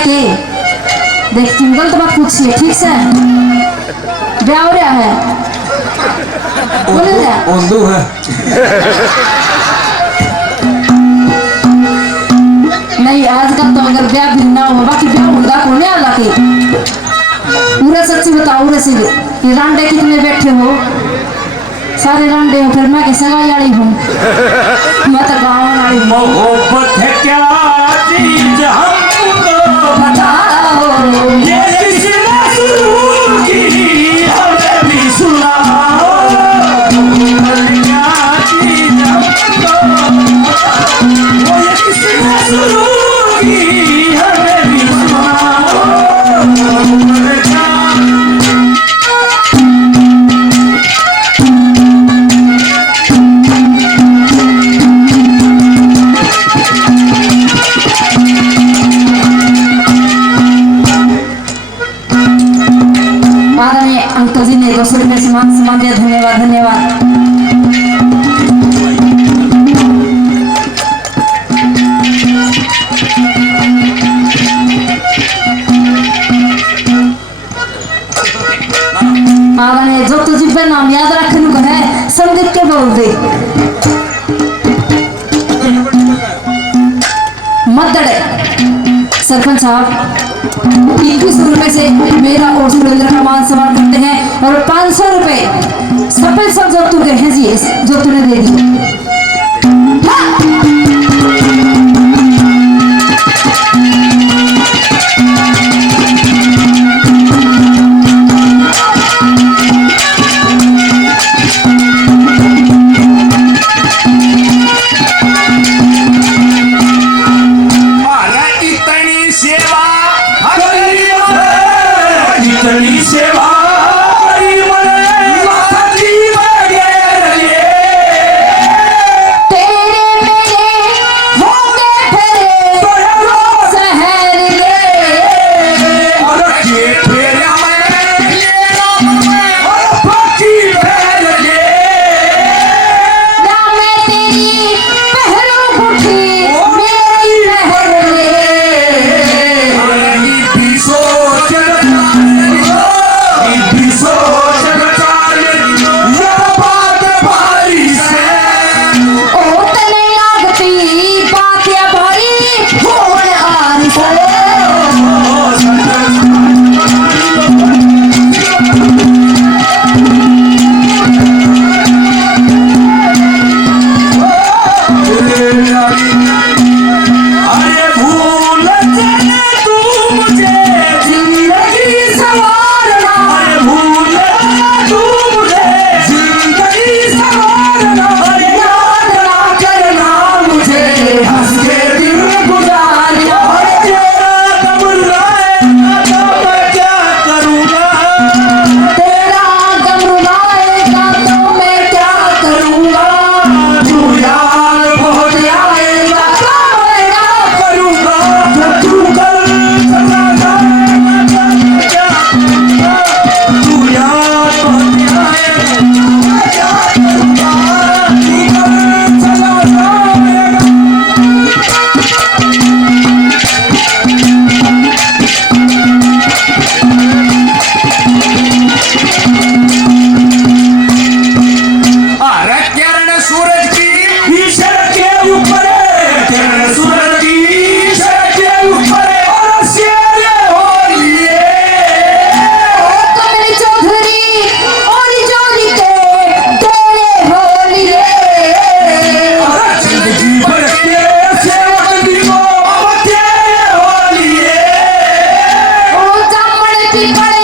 के देख तुम गलत बात पूछिए ठीक से ब्याह हो रहा है बोले ओंदू है नहीं आजकल तो अगर ब्याह भी ना हो बाकी ब्याह होगा कौन है अल्लाह के पूरा सच्ची बताओ पूरे से ये रांडे कितने बैठे हो सारे रांडे हो फिर मैं कैसे गाड़ी हूँ मैं तो गाँव वाली मोहब्बत है क्या चीज हमको बताओ ये किसने शुरू की हमें भी सुनाओ क्या चीज हमको वो ये किसने शुरू की हमें भी सुनाओ अंकल जी ने 200 रुपये सामान दिया धन्यवाद धन्यवाद जो तुझे नाम याद रखने को है संदीप के बोल दे मदड़े सरपंच साहब 21 रुपए से मेरा और सुरेंद्र का मान सम्मान करते हैं और 500 रुपए सफेद सब जो तू गए जी जो तूने दे दी Happy birthday!